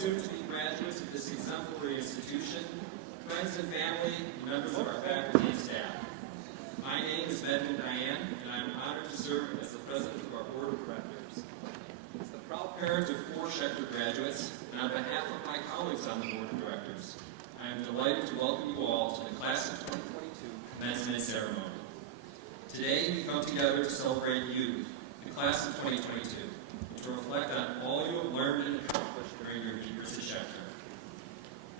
soon-to-be graduates of this exemplary institution, friends and family, and members of our faculty and staff. My name is Edmund Diane, and I am honored to serve as the president of our board of directors. As the proud parent of 4 Schechter graduates, and on behalf of my colleagues on the board of directors, I am delighted to welcome you all to the Class of 2022 commencement ceremony. Today, we come together to celebrate you, the Class of 2022, and to reflect on all you have learned and accomplished during your years at Schechter.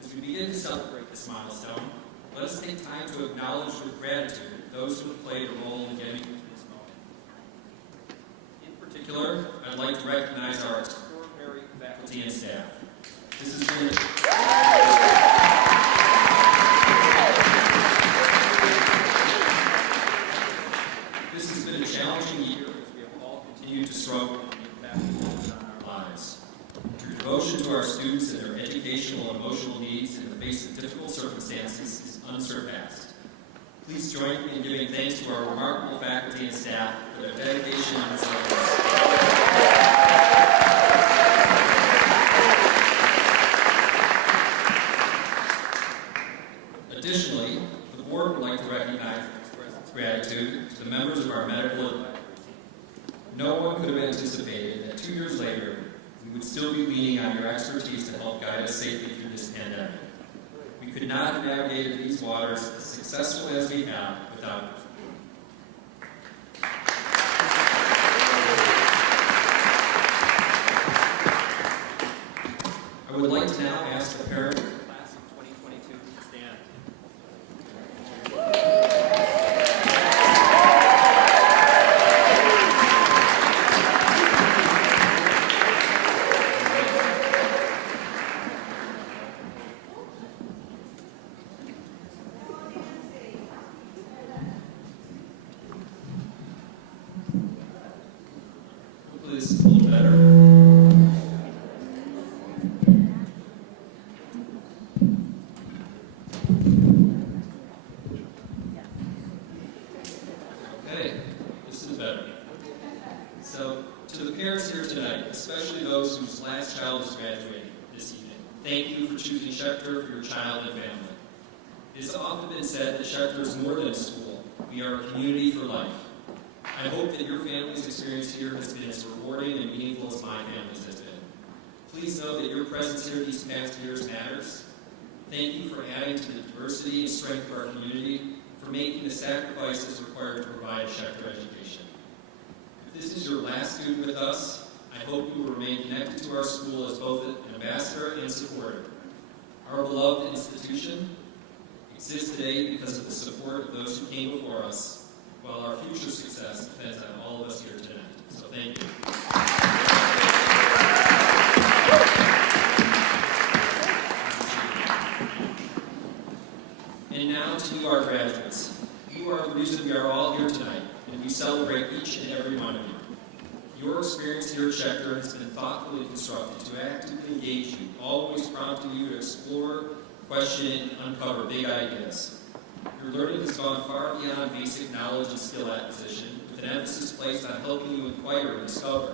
As we begin to celebrate this milestone, let us take time to acknowledge with gratitude those who have played a role in getting to this moment. In particular, I'd like to recognize our extraordinary faculty and staff. This has been a challenging year as we have all continued to struggle with the impact on our lives. Your devotion to our students and their educational and emotional needs in the face of difficult circumstances is unsurpassed. Please join me in giving thanks to our remarkable faculty and staff for their dedication and resilience. Additionally, the board would like to recognize and express its gratitude to the members of our medical advisory. No one could have anticipated that 2 years later, we would still be leaning on your expertise to help guide us safely through this pandemic. We could not have navigated these waters as successfully as we have without you. I would like to now ask the parent of the Class of 2022 to stand. Hopefully this is a little better. Okay, this is better. So, to the parents here tonight, especially those whose last child is graduating this evening, thank you for choosing Schechter for your child and family. It has often been said that Schechter is more than a school. We are a community for life. I hope that your family's experience here has been as rewarding and meaningful as my family's has been. Please know that your presence here these past years matters. Thank you for adding to the diversity and strength of our community, for making the sacrifices required to provide a Schechter education. If this is your last student with us, I hope you will remain connected to our school as both an ambassador and supporter. Our beloved institution exists today because of the support of those who came before us, while our future success depends on all of us here tonight. So thank you. And now to you, our graduates. You are the reason we are all here tonight, and we celebrate each and every one of you. Your experience here at Schechter has been thoughtfully constructed to actively engage you, always prompting you to explore, question, and uncover big ideas. Your learning has gone far beyond basic knowledge and skill acquisition, with an emphasis placed on helping you inquire and discover,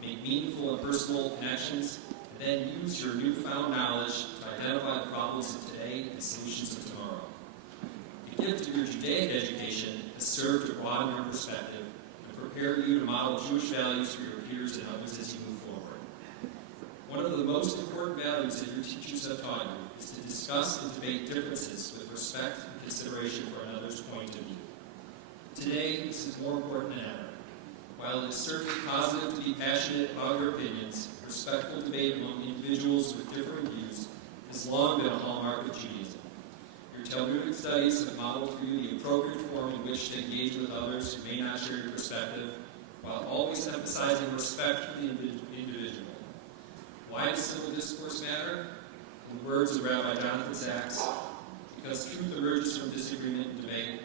make meaningful and personal connections, and then use your newfound knowledge to identify the problems of today and solutions of tomorrow. The gift of your Judaic education has served to broaden your perspective and prepare you to model Jewish values for your peers and others as you move forward. One of the most important values that your teachers have taught you is to discuss and debate differences with respect and consideration for another's point of view. Today, this is more important than ever. While it is certainly positive to be passionate about your opinions, respectful debate among individuals with differing views has long been a hallmark of Judaism. Your Talmudic studies have modeled for you the appropriate form in which to engage with others who may not share your perspective, while always emphasizing respect for the individual. Why does civil discourse matter? In the words of Rabbi Jonathan Sachs, because truth emerges from disagreement and debate,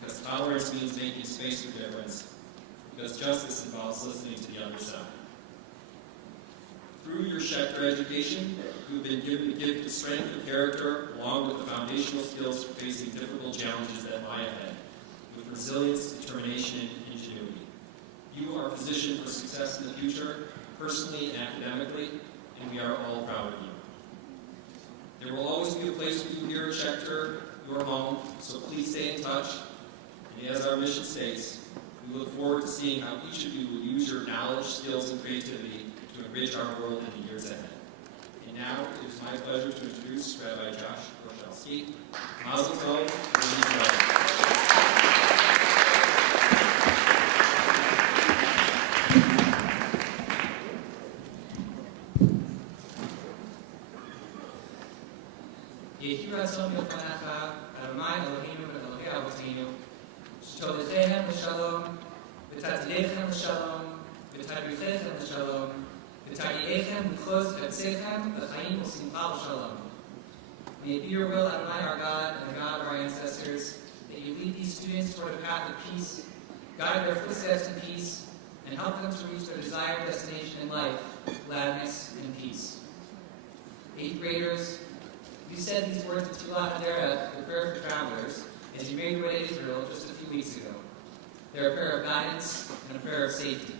because tolerance means making space for difference, because justice involves listening to the other side. Through your Schechter education, you have been given the gift of strength of character, along with the foundational skills for facing difficult challenges that lie ahead, with resilience, determination, and ingenuity. You are positioned for success in the future, personally and academically, and we are all proud of you. There will always be a place for you here at Schechter, your home, so please stay in touch. And as our mission states, we look forward to seeing how each of you will use your knowledge, skills, and creativity to enrich our world in the years ahead. And now, it is my pleasure to introduce Rabbi Josh Gorchelski. Mazel tov, יהי רצון מלפניך, אדוני אלוהינו ואלוהי אבותינו, שתוליכם לשלום, ותעתידיכם לשלום, ותדריכם לשלום, ותגיעיכם מחוז חפציכם לחיים ושמחה ושלום. May it be your will, Adonai, our God, and the God of our ancestors, that you lead these students toward a path of peace, guide their footsteps in peace, and help them to reach their desired destination in life, gladness and peace. 8th graders, you said these words of Tefillah Hadera, the prayer for travelers, as you made your way to Israel just a few weeks ago. They're a prayer of guidance and a prayer of safety.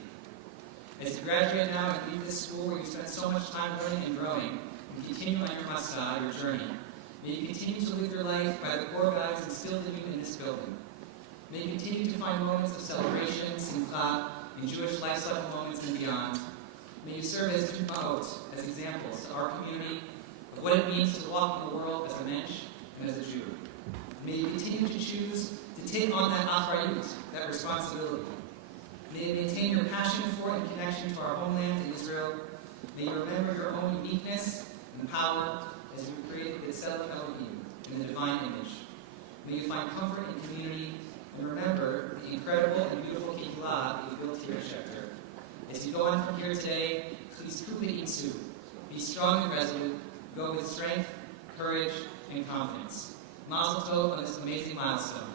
As you graduate now and leave this school where you spent so much time learning and growing, and continue on your Masah, your journey, may you continue to live your life by the core values instilled in you in this building. May you continue to find moments of celebration, simcha, in Jewish life cycle moments and beyond. May you serve as dugmaot, as examples to our community of what it means to walk in the world as a mensch and as a Jew. May you continue to choose to take on that achrayut, that responsibility. May you maintain your passion for and connection to our homeland in Israel. May you remember your own uniqueness and power as you were created with Tzelem Elohim in the divine image. May you find comfort in community and remember the incredible and beautiful kehillah that you built here at Schechter. As you go on from here today, please kuvi itzu. Be strong and resolute. Go with strength, courage, and confidence. Mazel tov on this amazing milestone.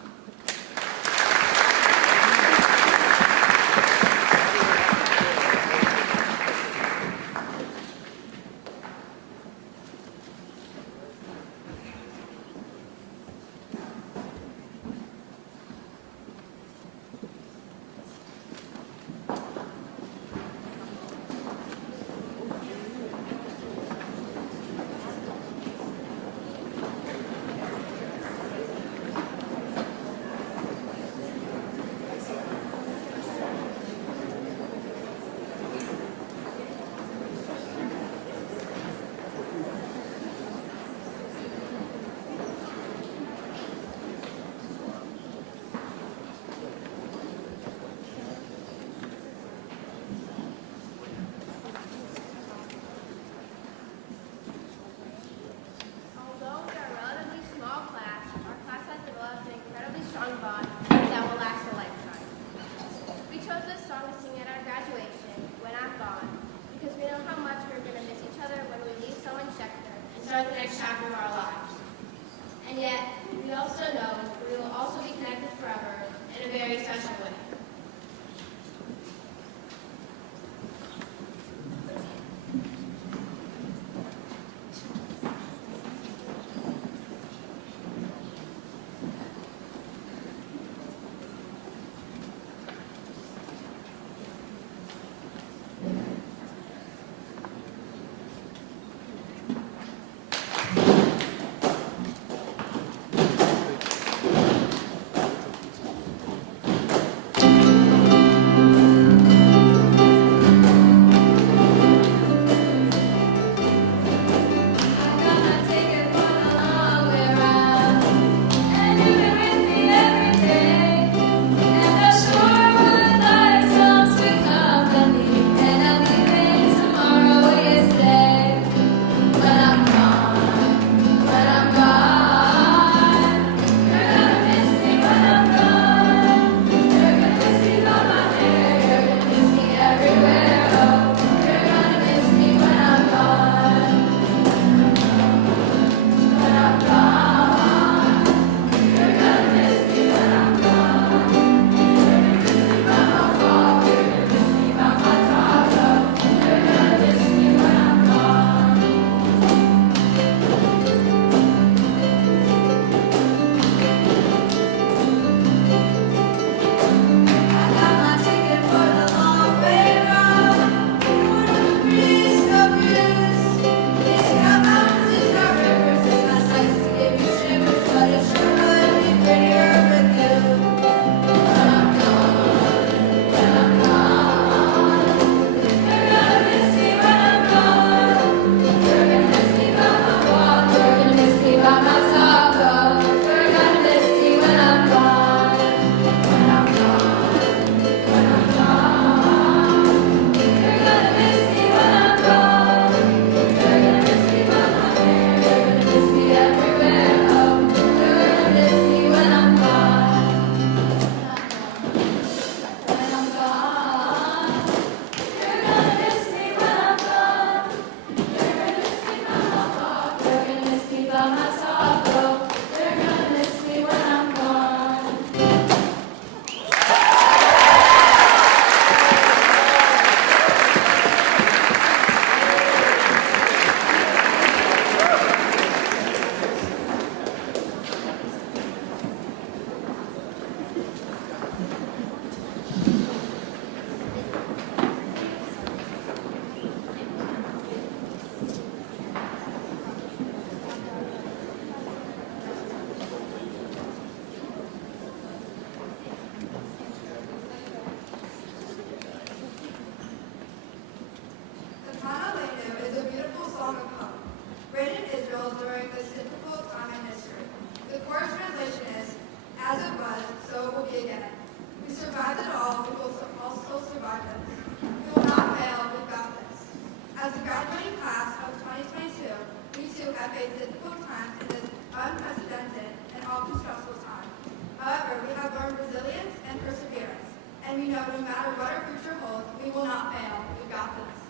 face difficult times in this unprecedented and often stressful time. However, we have learned resilience and perseverance, and we know no matter what our future holds, we will not fail. We got this.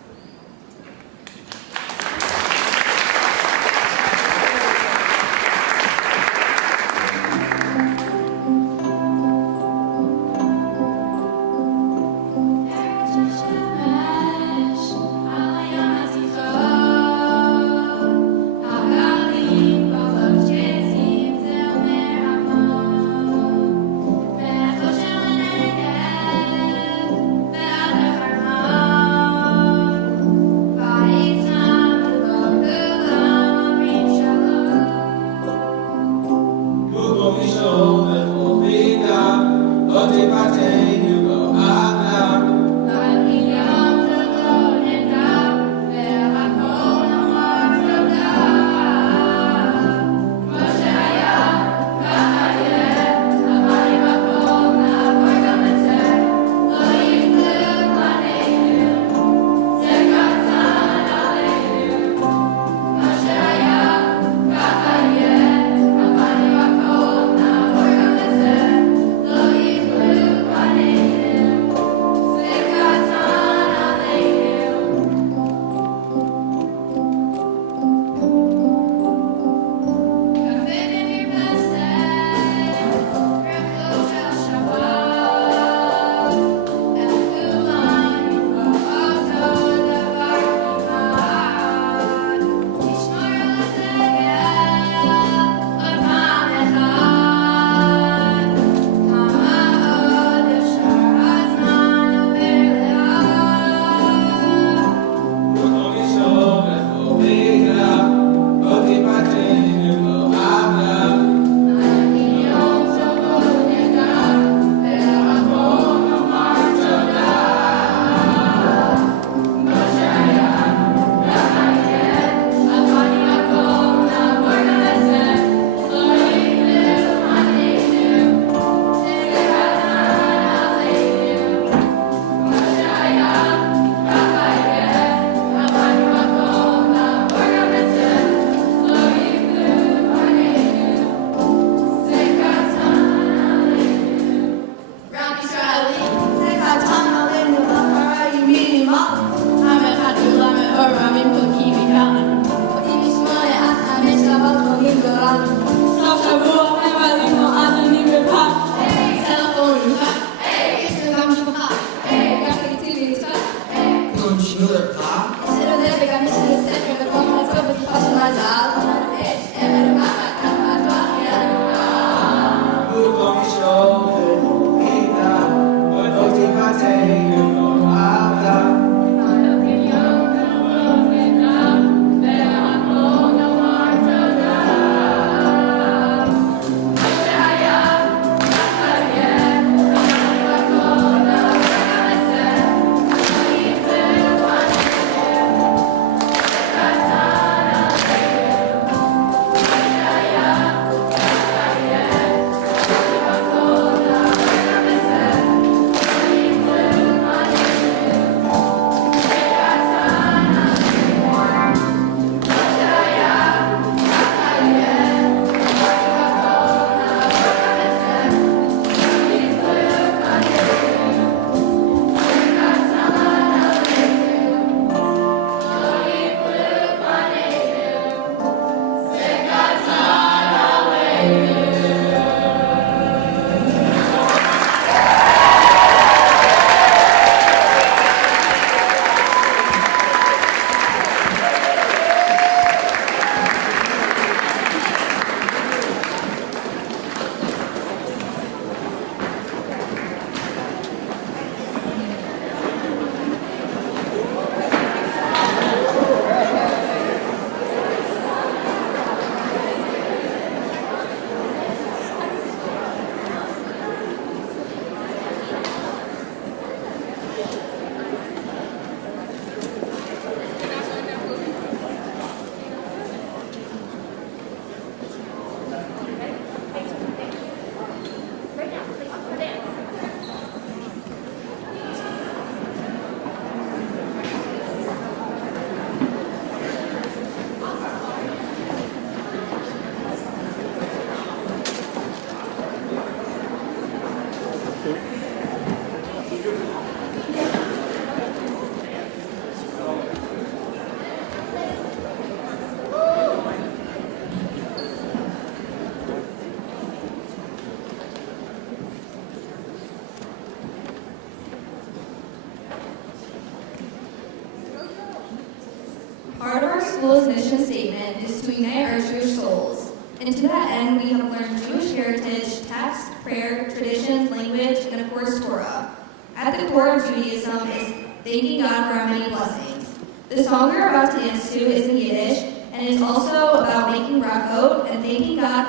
Part of our school's mission statement is to ignite our Jewish souls. And to that end, we have learned Jewish heritage, text, prayer, traditions, language, and of course, Torah. At the core of Judaism is thanking God for our many blessings. The song we're about to dance to is in Yiddish, and is also about making brakot and thanking God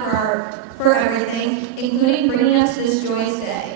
for everything, including bringing us this joyous day.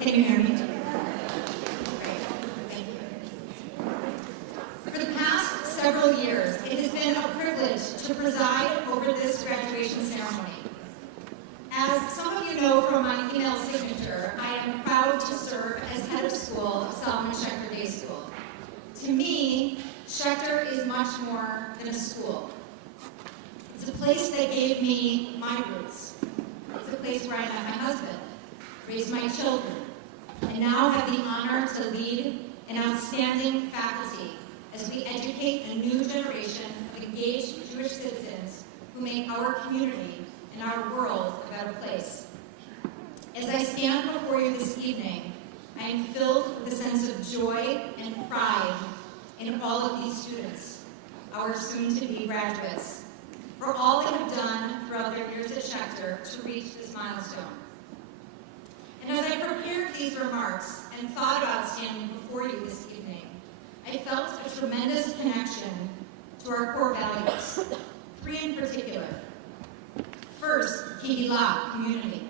Can you hear me? Great. Thank you. For the past several years, it has been a privilege to preside over this graduation ceremony. As some of you know from my email signature, I am proud to serve as head of school of Solomon Schechter Day School. To me, Schechter is much more than a school. It's a place that gave me my roots. It's a place where I met my husband, raised my children, and now have the honor to lead an outstanding faculty as we educate a new generation of engaged Jewish citizens who make our community and our world a better place. As I stand before you this evening, I am filled with a sense of joy and pride in all of these students, our soon-to-be graduates, for all they have done throughout their years at Schechter to reach this milestone. And as I prepare these remarks and thought about standing before you this evening, I felt a tremendous connection to our core values, 3 in particular. First, Kehillah, community.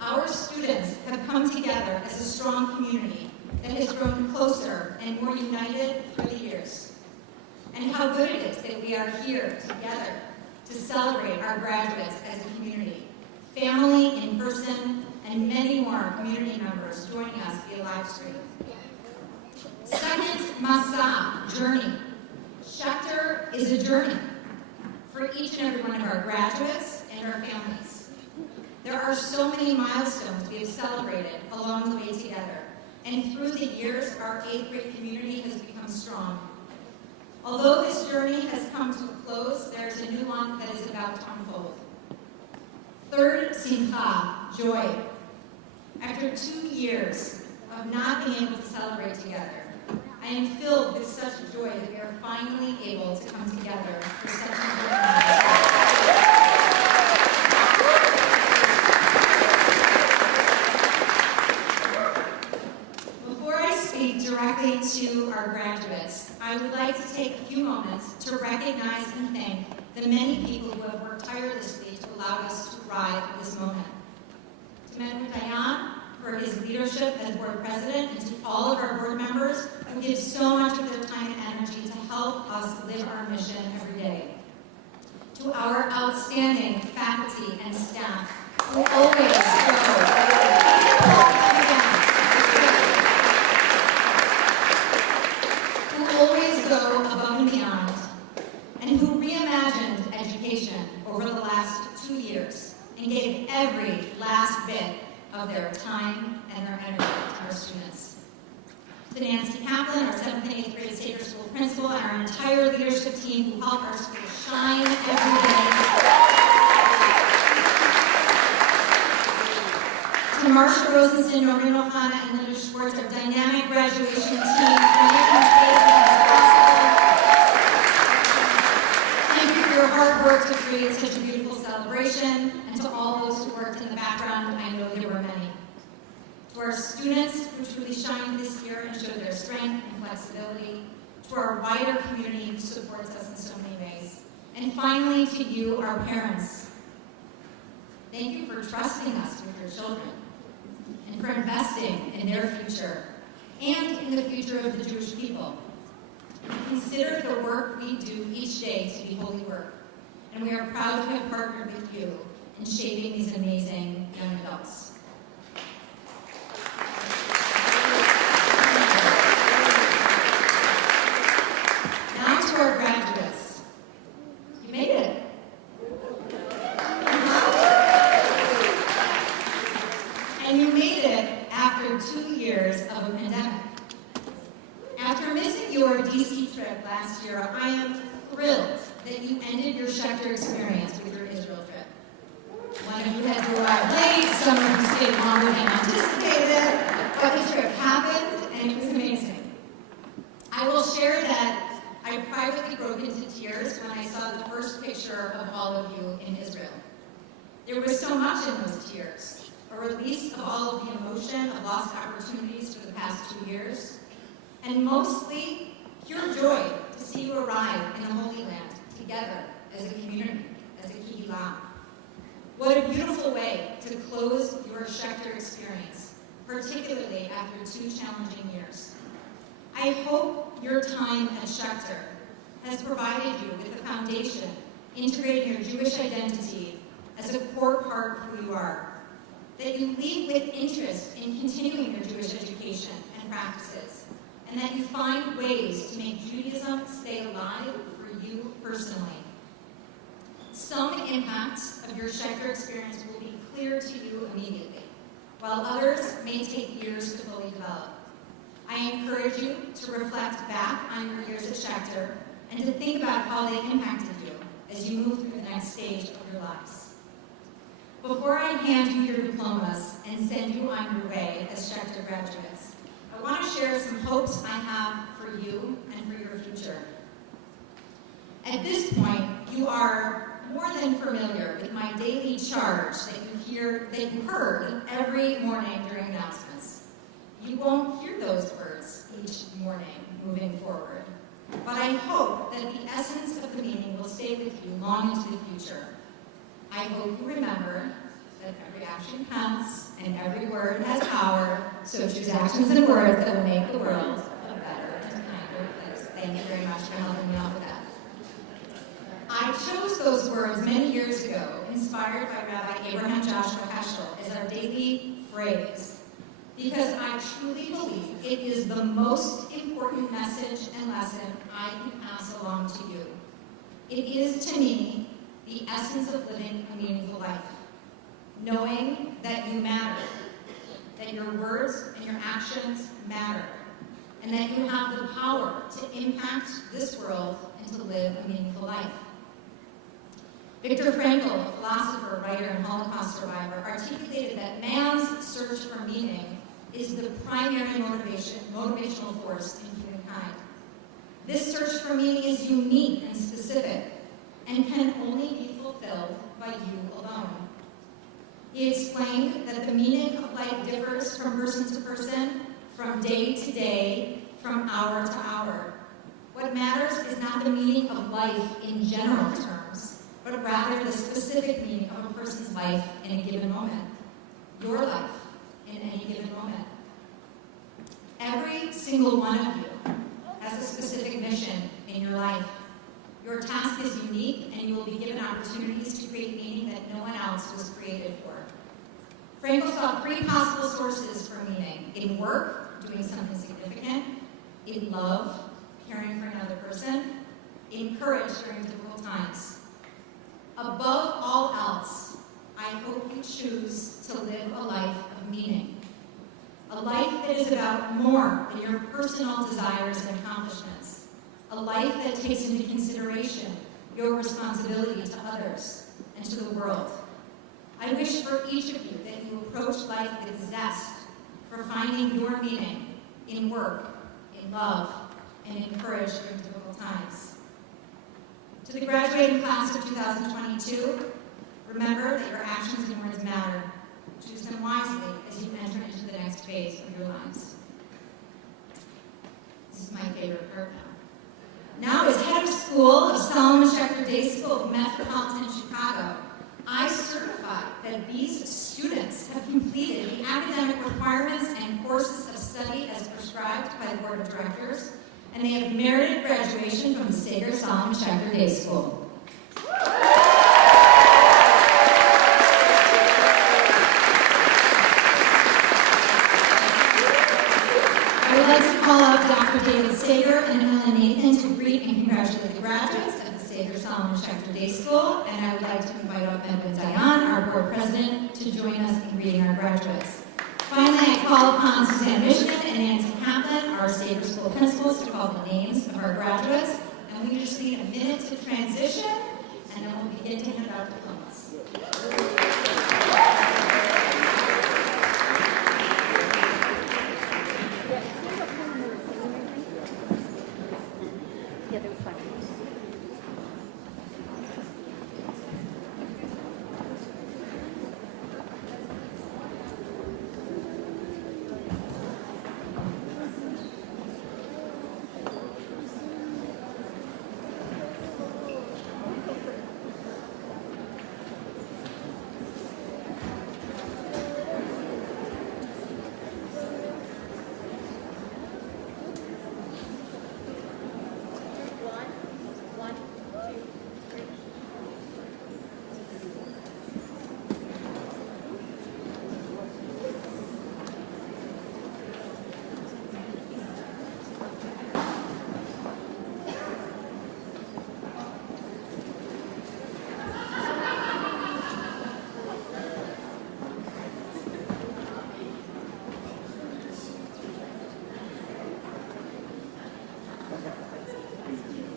Our students have come together as a strong community that has grown closer and more united through the years. And how good it is that we are here together to celebrate our graduates as a community, family in person, and many more community members joining us via live stream. Second, Masa, journey. Schechter is a journey for each and every one of our graduates and our families. There are so many milestones we have celebrated along the way together, and through the years, our 8th grade community has become strong. Although this journey has come to a close, there's a new one that is about to unfold. Third, Simcha, joy. After 2 years of not being able to celebrate together, I am filled with such joy that we are finally able to come together for such an important milestone. Before I speak directly to our graduates, I would like to take a few moments to recognize and thank the many people who have worked tirelessly to allow us to arrive at this moment. To Mehmet Dayan for his leadership as board president, and to all of our board members who give so much of their time and energy to help us live our mission every day. To our outstanding faculty and staff who always go above and beyond, and who reimagined education over the last 2 years and gave every last bit of their time and their energy to our students. To Nancy Kaplan, our 7th and 8th grade Saker School principal, and our entire leadership team who help our school shine every day. To Marsha Rosenson, Norman Ohana, and Linda Schwartz, our dynamic graduation team, for making today's event possible. Thank you for your hard work to create such a beautiful celebration, and to all those who worked in the background, I know there were many. To our students who truly shined this year and showed their strength and flexibility, to our wider community who supports us in so many ways, and finally to you, our parents. Thank you for trusting us with your children, and for investing in their future, and in the future of the Jewish people. Consider the work we do each day to be holy work, and we are proud to have partnered with you in shaping these amazing young adults. Now to our graduates. You made it. And you made it after 2 years of a pandemic. After missing your DC trip last year, I am thrilled that you ended your Schechter experience with your Israel trip. One of you had to arrive late, some of you stayed longer than anticipated, but the trip happened and it was amazing. I will share that I privately broke into tears when I saw the first picture of all of you in Israel. There was so much in those tears, a release of all of the emotion of lost opportunities for the past 2 years, and mostly pure joy to see you arrive in the Holy Land together as a community, as a Kehillah. What a beautiful way to close your Schechter experience, particularly after 2 challenging years. I hope your time at Schechter has provided you with a foundation integrating your Jewish identity as a core part of who you are, that you leave with interest in continuing your Jewish education and practices, and that you find ways to make Judaism stay alive for you personally. Some impacts of your Schechter experience will be clear to you immediately, while others may take years to fully develop. I encourage you to reflect back on your years at Schechter and to think about how they impacted you as you move through the next stage of your lives. Before I hand you your diplomas and send you on your way as Schechter graduates, I want to share some hopes I have for you and for your future. At this point, you are more than familiar with my daily charge that you heard every morning during announcements. You won't hear those words each morning moving forward. But I hope that the essence of the meaning will stay with you long into the future. I hope you remember that every action counts and every word has power, so choose actions and words that will make the world a better and kinder place. Thank you very much for helping me out with that. I chose those words many years ago, inspired by Rabbi Abraham Joshua Heschel, as our daily phrase, because I truly believe it is the most important message and lesson I can pass along to you. It is, to me, the essence of living a meaningful life. Knowing that you matter, that your words and your actions matter, and that you have the power to impact this world and to live a meaningful life. Viktor Frankl, a philosopher, writer, and Holocaust survivor, articulated that man's search for meaning is the primary motivational force in humankind. This search for meaning is unique and specific and can only be fulfilled by you alone. He explained that the meaning of life differs from person to person, from day to day, from hour to hour. What matters is not the meaning of life in general terms, but rather the specific meaning of a person's life in a given moment. Your life in any given moment. Every single one of you has a specific mission in your life. Your task is unique, and you will be given opportunities to create meaning that no one else was created for. Frankl saw three possible sources for meaning: in work, doing something significant; in love, caring for another person; in courage during difficult times. Above all else, I hope you choose to live a life of meaning. A life that is about more than your personal desires and accomplishments. A life that takes into consideration your responsibility to others and to the world. I wish for each of you that you approach life with zest for finding your meaning in work, in love, and in courage during difficult times. To the graduating class of 2022, remember that your actions and words matter. Choose them wisely as you enter into the next phase of your lives. This is my favorite part now. Now, as head of school of Solomon Schechter Day School of Metropolitan Chicago, I certify that these students have completed the academic requirements and courses of study as prescribed by the Board of Directors, and they have merited graduation from the Sager Solomon Schechter Day School. I would like to call out Dr. David Sager and Ellen Nathan to greet and congratulate the graduates of the Sager Solomon Schechter Day School, and I would like to invite up Ben Dayan, our board president, to join us in greeting our graduates. Finally, I call upon Suzanne Mishman and Nancy Kaplan, our Sager School principals, to call the names of our graduates, and we just need a minute to transition, and then we'll begin to hand out diplomas. Yeah, they were fun.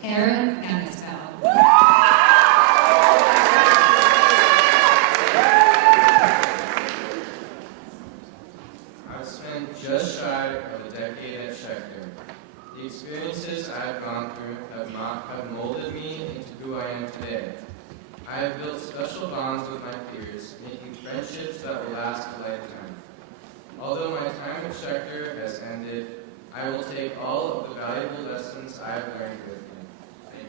Aaron Anisbell. I've spent just shy of a decade at Schechter. The experiences I've gone through have molded me into who I am today. I have built special bonds with my peers, making friendships that will last a lifetime. Although my time at Schechter I will take all of the valuable lessons I have learned with me. Thank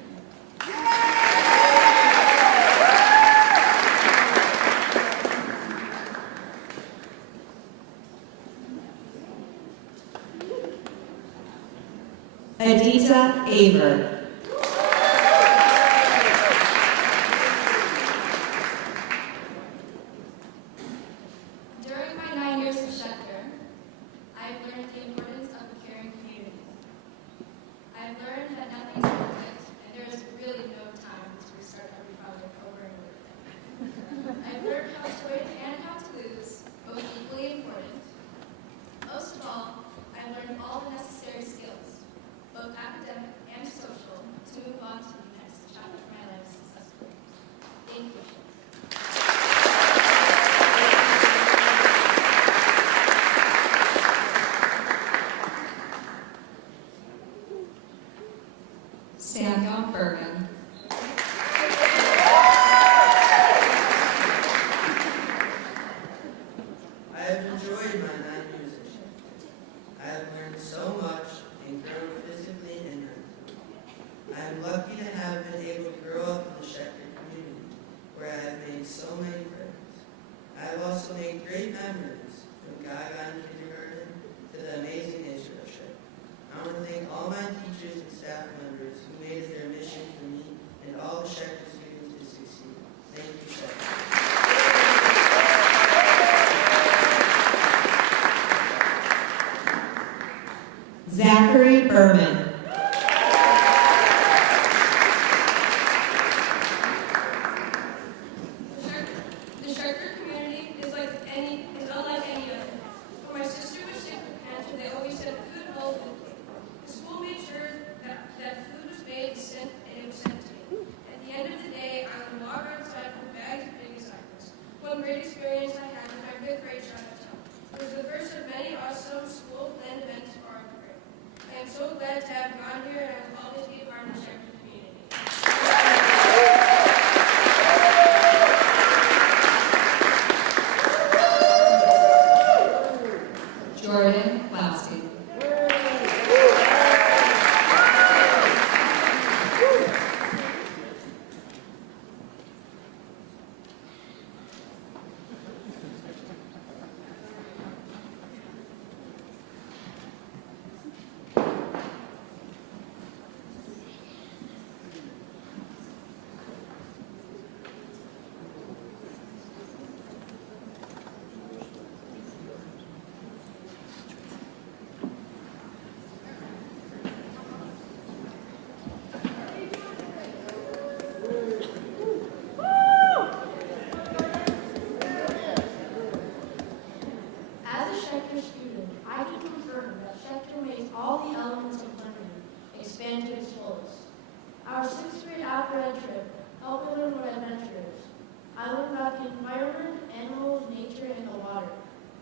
you. Adita Aver. During my 9 years of Schechter, I've learned the importance of a caring community. I've learned that nothing's perfect, and there is really no time to restart every project over and over again. I've learned how to win and how to lose, both equally important. Most of all, I've learned all the necessary skills, both academic and social, to move on to the next chapter of my life successfully. Thank you. Samuel Bergen. I have enjoyed my 9 years at Schechter. I have learned so much and grown physically and mentally. I am lucky to have been able to grow up in the Schechter community, where I have made so many friends. I have also made great memories, from Gaga in kindergarten to the amazing Israel trip. I want to thank all my teachers and staff members who made it their mission for me and all the Schechter students to succeed. Thank you, Schechter. Zachary Berman. The Schechter community is unlike any other. When my sister was sick with cancer, they always said food holds with me. The school made sure that food was made and it was sent to me. At the end of the day, I would walk outside with bags as big as cycles. One great experience I had was my 5th grade shop-and-tell. It was the first of many awesome school planned events for our grade. I am so glad to have gone here, and I will always be a part of the Schechter community. Jordan Lasky. As a Schechter student, I can confirm that Schechter makes all the elements of learning expand to its fullest. Our 6th grade outdoor trip helped me learn what adventure is. I learned about the environment, animals, nature, and the water.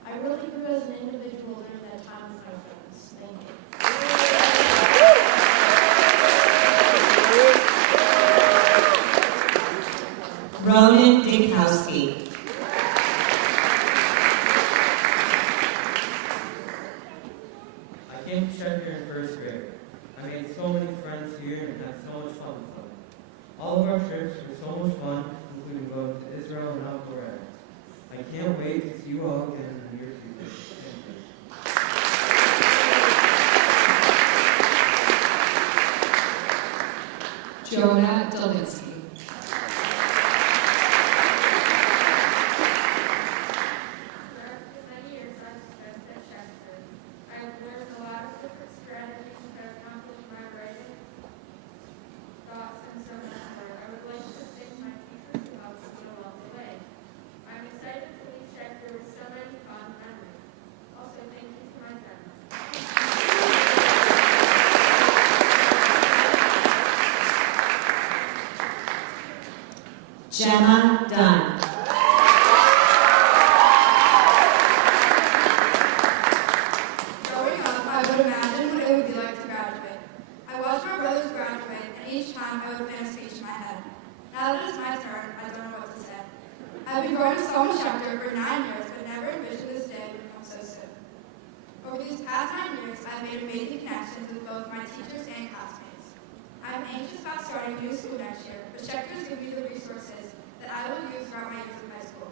I really grew as an individual during that time with my friends. Thank you. Ronan Dinkowski. I came to Schechter in 1st grade. I made so many friends here and had so much fun with them. All of our trips were so much fun, including going to Israel and outdoor ed. I can't wait to see you all again in the near future. Thank you. Jonah Dolinsky. For many years I've spent at Schechter. I have learned a lot of different strategies to accomplish my writing, thoughts, and so much more. I would like to thank my teachers who helped me along the way. I'm excited to leave Schechter with so many fond memories. Also, thank you to my family. Gemma Dunn. Growing up, I would imagine what it would be like to graduate. I watched my brothers graduate, and each time I would plan a speech in my head. Now that it's my turn, I don't know what to say. I've been going to Solomon Schechter for 9 years, but never envisioned this day would come so soon. Over these past 9 years, I've I've made amazing connections with both my teachers and classmates. I'm anxious about starting new school next year, but Schechter has given me the resources that I will use throughout my years of high school.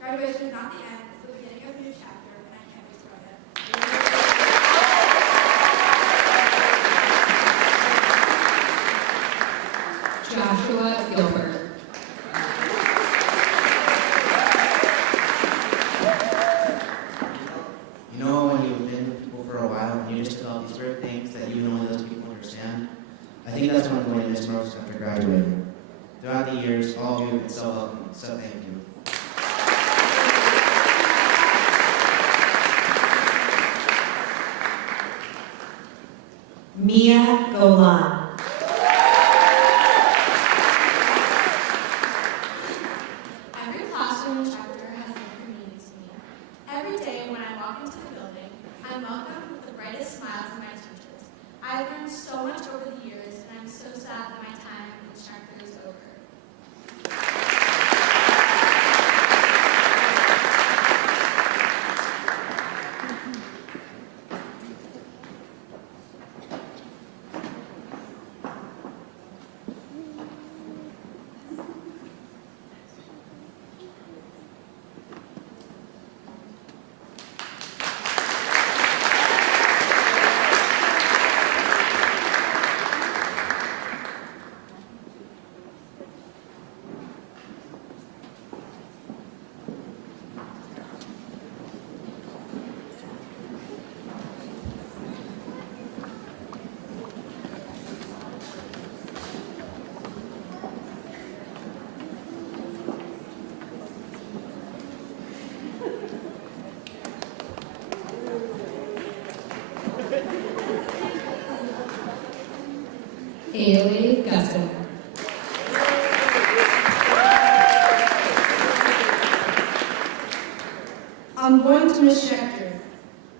Graduation is not the end, it's the beginning of a new chapter, and I can't wait to write it. Joshua Gilbert. You know when you've been with people for a while and you just develop these weird things that even only those people understand? I think that's what I'm going to miss most after graduating. Throughout the years, all of you have been so welcome, so thank you. Mia Golan. Every classroom and chapter has different meanings to me. Every day when I walk into the building, I'm welcomed with the brightest smiles of my teachers. I've learned so much over the years, and I'm so sad that my time in Schechter is over. Ailey Gustin. I'm going to miss Schechter.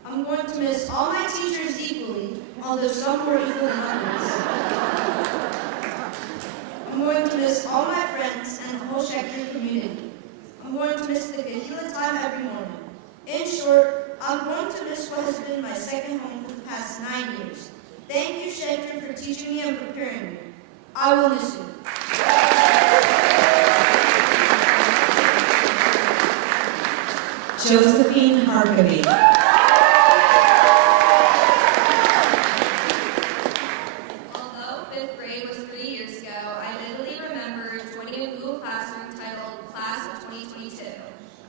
I'm going to miss all my teachers equally, although some more equal than others. I'm going to miss all my friends and the whole Schechter community. I'm going to miss the Kahila time every morning. In short, I'm going to miss what has been my second home for the past 9 years. Thank you, Schechter, for teaching me and preparing me. I will miss you. Josephine Harkavy. Although 5th grade was 3 years ago, I vividly remember joining a Google Classroom titled Class of 2022.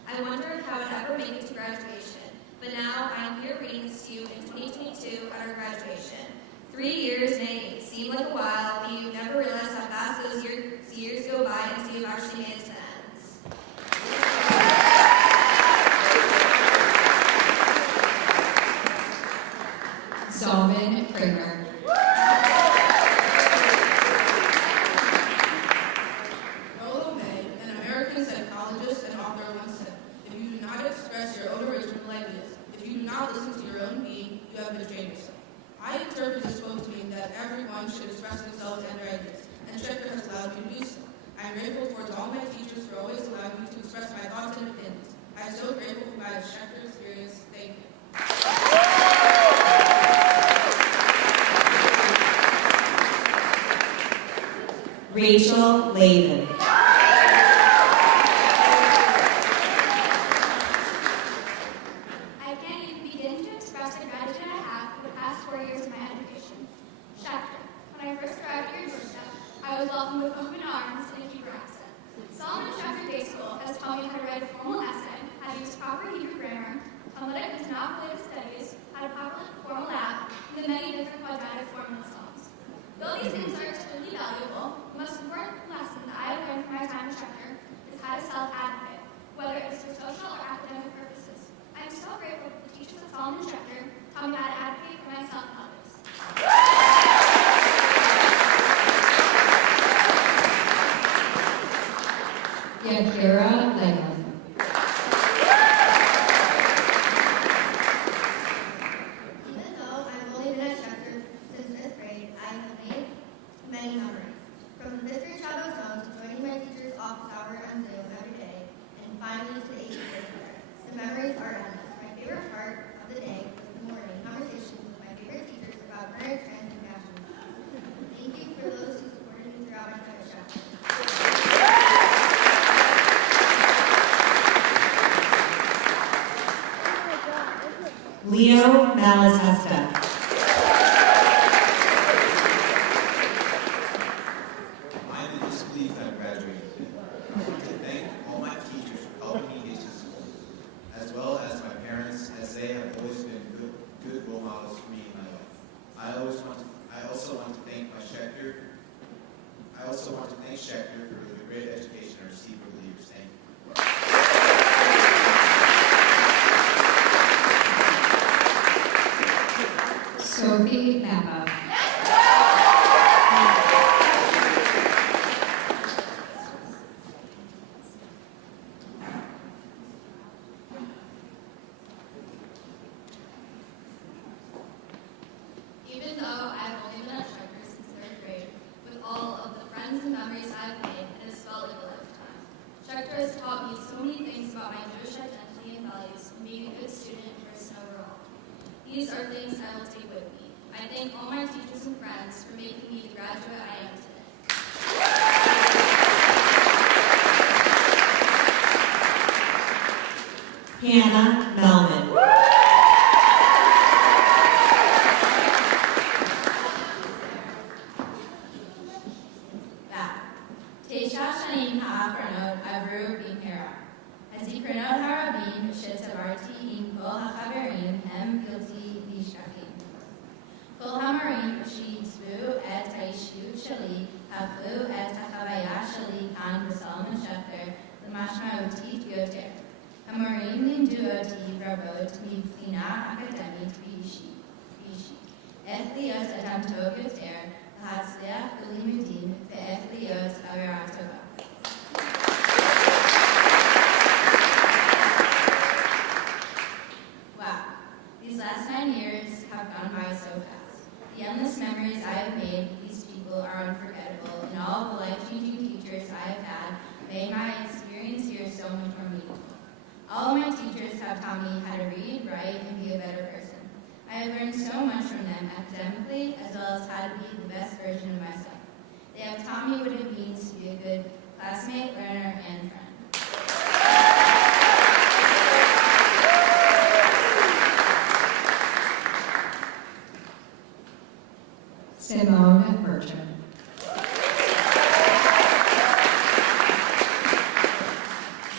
I wondered how I would ever make it to graduation, but now I am here reading this to you in 2022 at our graduation. 3 years may seem like a while, but you never realize how fast those years go by until you've actually made it to the ends. Zalvin Kramer. Rollo May, an American psychologist and author, once said, "If you do not express your own original ideas, if you do not listen to your own being, you have betrayed yourself." I interpret this quote to mean that everyone should express themselves and their ideas, and Schechter has allowed me to do so. I am grateful towards all my teachers for always allowing me to express my thoughts and opinions. I am so grateful for my Schechter experience. Thank you. Rachel Lavin. I can't even begin to express the gratitude I have for the past 4 years of my education. Schechter, when I first arrived at your doorstep, I was welcomed with open arms and a Hebrew accent. Solomon Schechter Day School has taught me how to write a formal essay, how to use proper Hebrew grammar, Talmudic and Tanakh-related studies, how to properly perform a lab, and the many different quadratic formula songs. Though these things are extremely valuable, the most important lesson that I have learned from my time at Schechter is how to self-advocate, whether it is for social or academic purposes. I am so grateful that the teachers at Solomon Schechter taught me how to advocate for myself and others. Yakira Legan. Leo Malatesta. I'm in disbelief that I'm graduating today. I want to thank all my teachers for helping me get to school, as well as my parents, as they have always been good role models for me in my life. I also want to thank Schechter for the great education I received over the years. Thank you. Sophie Mappa. Even though I've only been at Schechter since 3rd grade, with all of the friends and memories I've made, it has felt like a lifetime. Schechter has taught me so many things about my Jewish identity and values, and being a good student and person overall. These are things I will take with me. I thank all my teachers and friends for making me the graduate I am today. Hannah Melvin. Teisha Shanim Ha'afranot Avru Bimhera. Hazikranot Harabim Shetavarti Im Kol HaChaverim Hem Gilti Vishachim. Kol Hamarim Shitzvu Et HaYishut Shali Haflu Et HaChavaya Shali Kan B'Salman Shechter L'Mashma'otit Yoter. Hamarim Limdu Oti Rabot Mibchina Akademit Bishi. Et Liot Adam Tov Yoter Hatzliach Ulimudim Ve'ech Liot Avera Tova. Wow, these last 9 years have gone by so fast. The endless memories I have made with these people are unforgettable, and all the life-changing teachers I have had made my experience here so much more meaningful. All of my teachers have taught me how to read, write, and be a better person. I have learned so much from them academically, as well as how to be the best version of myself. They have taught me what it means to be a good classmate, learner, and friend. Simone Merchant.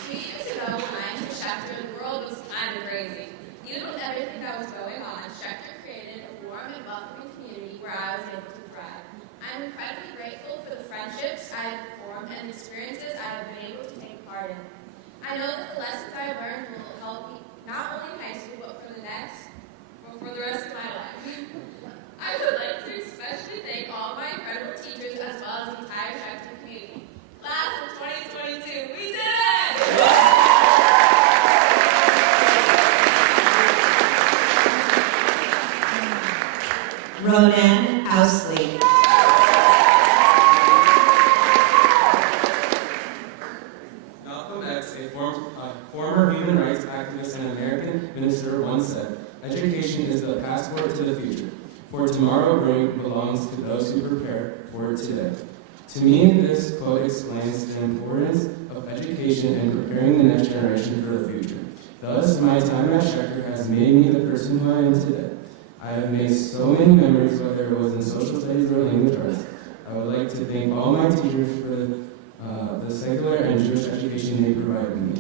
3 years ago, when I entered Schechter, the world was kind of crazy. Even with everything that was going on, Schechter created a warm and welcoming community where I was able to thrive. I'm incredibly grateful for the friendships I have formed and the experiences I have been able to take part in. I know that the lessons I have learned will help me not only in high school, but for the rest of my life. I would like to especially thank all of my incredible teachers as well as the entire Schechter community. Class of 2022, we did it! Ronan Ousley. Malcolm X, a former human rights activist and American minister, once said, "Education is the passport to the future, for tomorrow belongs to those who prepare for it today." To me, this quote explains the importance of education and preparing the next generation for the future. Thus, my time at Schechter has made me the person who I am today. I have made so many memories, whether it was in social studies or language arts. I would like to thank all my teachers for the secular and Jewish education they provided me.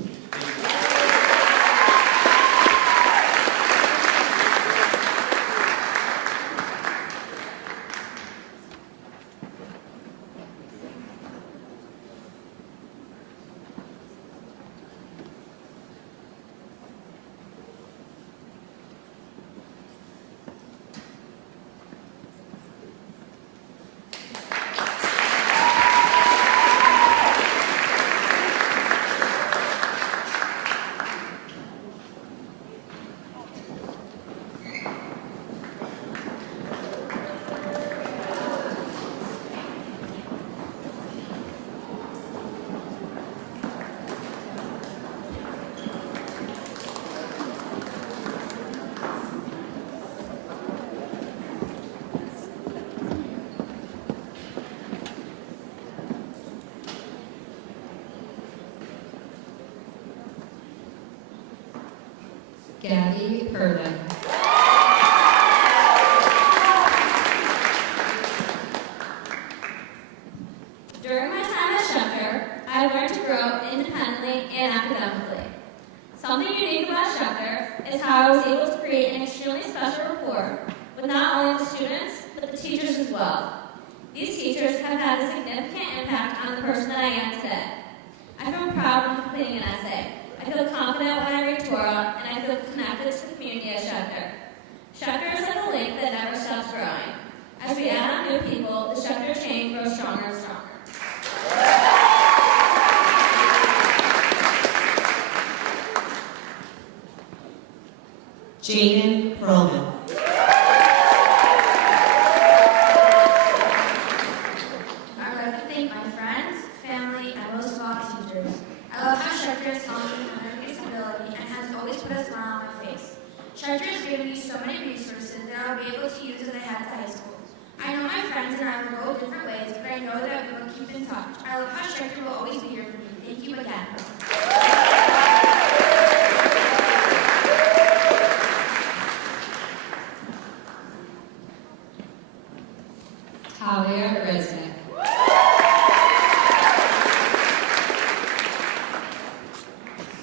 Gabby Purden. an extremely special rapport with not only the students, but the teachers as well. These teachers have had a significant impact on the person that I am today. I feel proud when completing an essay. I feel confident when I read Torah, and I feel connected to the community at Schechter. Schechter is like a lake that never stops growing. As we add on new people, the Schechter chain grows stronger and stronger. Jaden Perlman. I'd like to thank my friends, family, and most of all, teachers. I love how Schechter has helped me learn disability and has always put a smile on my face. Schechter has given me so many resources that I'll be able to use as I head to high school. I know my friends and I will go different ways, but I know that we will keep in touch. I love how Schechter will always be here for me. Thank you again. Talia Resnick.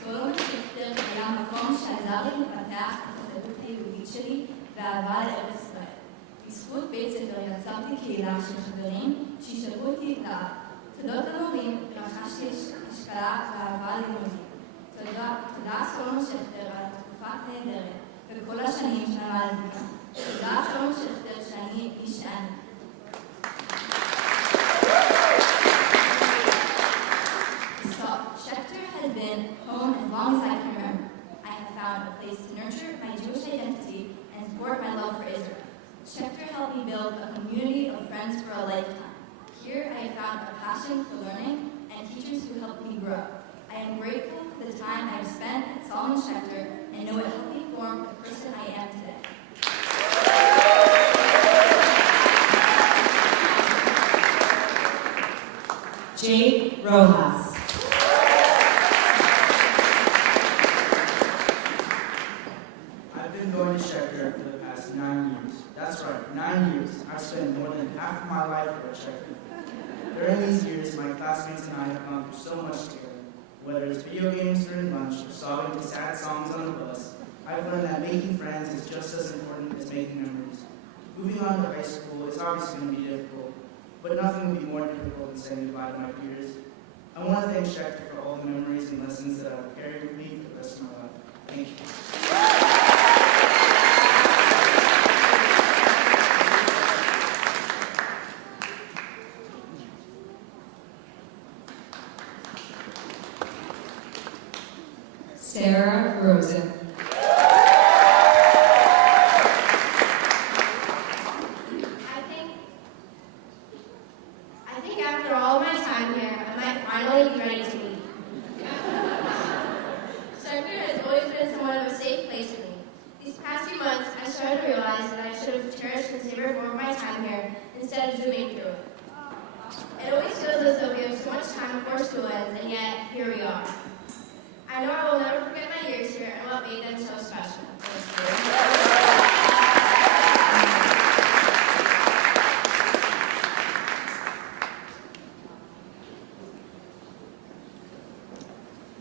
סולומון שכטר היה מקום שעזר לי לפתח את הזהות היהודית שלי ואהבה לארץ ישראל. בזכות בית ספר יצרתי קהילה של חברים שישלבו אותי לאט. תודות למורים רכשתי השכלה ואהבה לימודים. תודה סולומון שכטר על התקופה הנהדרת וכל השנים שלמדתי כאן. תודה סולומון שכטר שאני מי שאני. Schechter has been home as long as I can remember. I have found a place to nurture my Jewish identity and support my love for Israel. Schechter helped me build a community of friends for a lifetime. Here I have found a passion for learning and teachers who helped me grow. I am grateful for the time I have spent at Solomon Schechter and know it helped me form the person I am today. Jake Rojas. I've been going to Schechter for the past 9 years. That's right, 9 years. I've spent more than half of my life here at Schechter. During these years, my classmates and I have gone through so much together. Whether it's video games during lunch or sobbing to sad songs on the bus, I've learned that making friends is just as important as making memories. Moving on to high school is obviously going to be difficult, but nothing would be more difficult than saying goodbye to my peers. I want to thank Schechter for all the memories and lessons that I will carry with me for the rest of my life. Thank you. Sarah Rosen. I think after all my time here, I might finally be ready to leave. Schechter has always been somewhat of a safe place for me. These past few months, I started to realize that I should have cherished and savored more of my time here instead of zooming through it. It always feels as though we have so much time before school ends, and yet here we are. I know I will never forget my years here and what made them so special.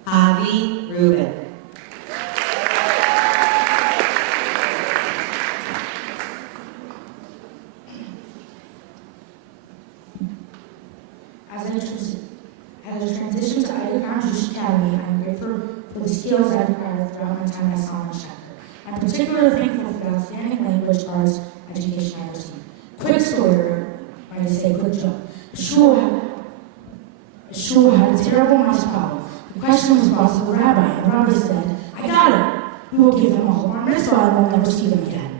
Avi Rubin. As I transition to Ida Crown Jewish Academy, I'm grateful for the skills I've acquired throughout my time at Solomon Schechter. I'm particularly thankful for the outstanding language arts education I've received. Quick story, might I say quick joke. A shul had a terrible mouse problem. The question was brought to the rabbi, and the rabbi said, I got it. We will give them a whole bar mitzvah and we'll never see them again.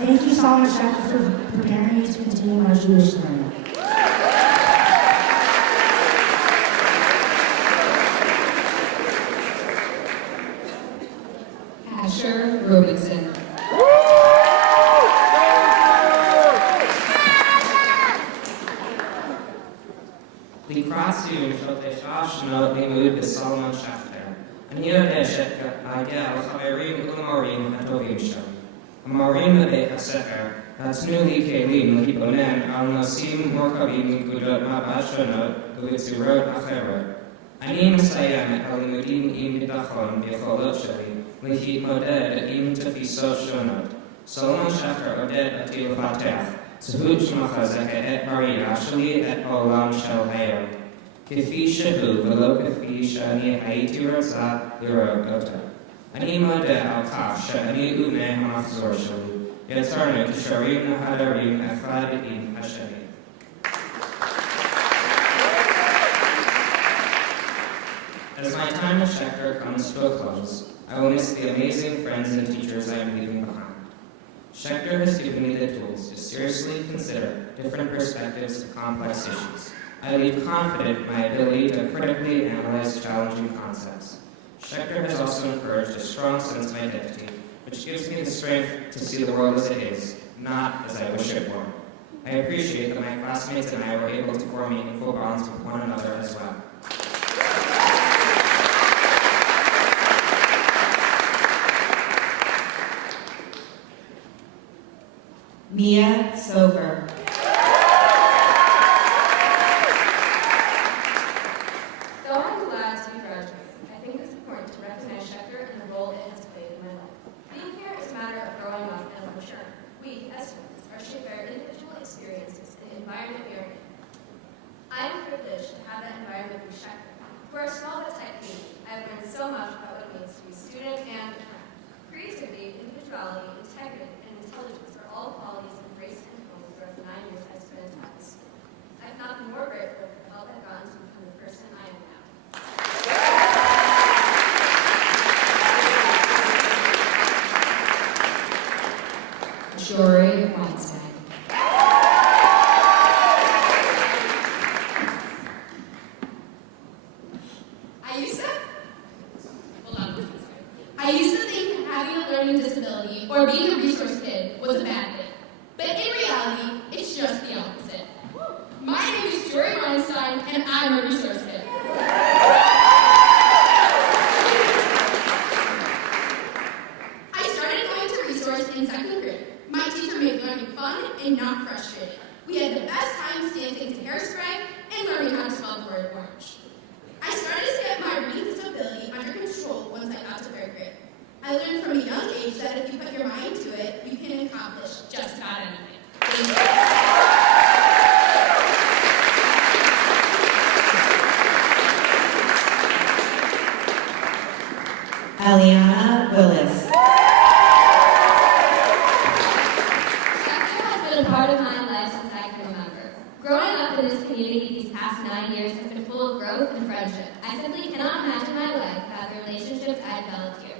Thank you, Solomon Schechter, for preparing me to continue my Jewish learning. Asher Robinson. לקראת סיום של 9 שנות לימוד בסולומון שכטר, אני יודע שאגיע לחברים ולמורים הטובים שלי. המורים בבית הספר נתנו לי כלים להתבונן על נושאים מורכבים מנקודות מבט שונות ובצורות אחרות. אני מסיים את הלימודים עם ביטחון ביכולות שלי להתמודד עם תפיסות שונות. סולומון שחר עודד אותי לפתח זהות שמחזקת את הראייה שלי את העולם של היום, כפי שהוא ולא כפי שאני הייתי רוצה לראות אותו. אני מודה על כך שאני ומהמחזור שלי יצרנו קשרים נהדרים אחד עם השני. As my time at Schechter comes to a close, I will miss the amazing friends and teachers I am leaving behind. Schechter has given me the tools to seriously consider different perspectives of complex issues. I leave confident in my ability to critically analyze challenging concepts. Schechter has also encouraged a strong sense of identity, which gives me the strength to see the world as it is, not as I wish it were. I appreciate that my classmates and I were able to form meaningful bonds with one another as well. Mia Sover. Though I'm glad to be graduating, I think it's important to recognize Schechter and the role it has played in my life. Being here is a matter of growing up and maturing. We, as students, are shaped by our individual experiences and the environment we are in. I am privileged to have that environment with Schechter. We're a small but tight community. I've learned so much about what it means to be a student and a friend. Creativity, individuality, integrity, and intelligence are all qualities embraced and honed throughout the 9 years I spent at this school. I've not been more grateful for the help I've gotten to become the person I am now. Jory Weinstein. I used to think having a learning disability or being a resource kid was a bad thing. But in reality, it's just the opposite. My name is Jory Weinstein, and I'm a resource kid. I started going to resource in 2nd grade. My teacher made learning fun and not frustrating. We had the best times dancing to Hairspray and learning how to spell the word orange. I started to get my reading disability under control once I got to 3rd grade. I learned from a young age that if you put your mind to it, you can accomplish just about anything. Thank you. Aliana Willis. Schechter has been a part of my life since I can remember. Growing up in this community these past 9 years has been full of growth and friendship. I simply cannot imagine my life without the relationships I developed here.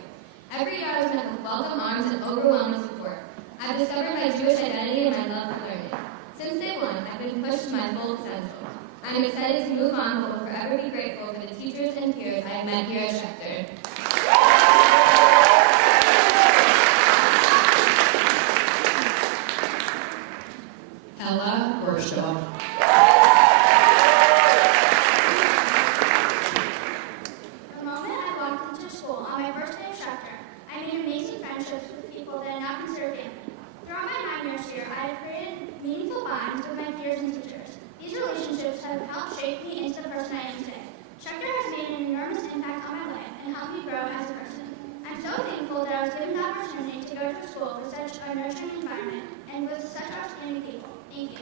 Every year I was met with welcome arms and overwhelming support. I've discovered my Jewish identity and my love for learning. Since day one, I've been pushed to my full potential. I'm excited to move on, but will forever be grateful for the teachers and peers I have met here at Schechter. Ella Worsham. The moment I walked into school on my first day of Schechter, I made amazing friendships with people that I now consider family. Throughout my 9 years here, I have created meaningful bonds with my peers and teachers. These relationships have helped shape me into the person I am today. Schechter has made an enormous impact on my life and helped me grow as a person. I'm so thankful that I was given the opportunity to go to school with such a nurturing environment and with such outstanding people. Thank you.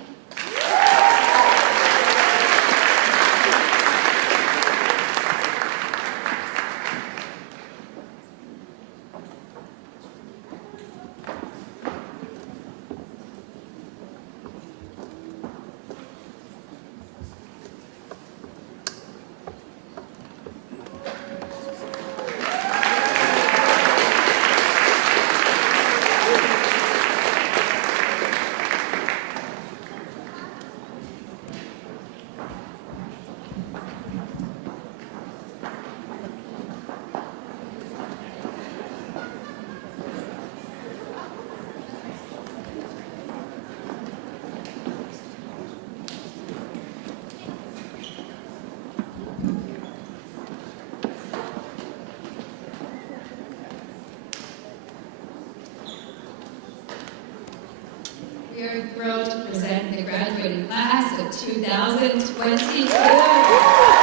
We are thrilled to present the graduating class of 2022.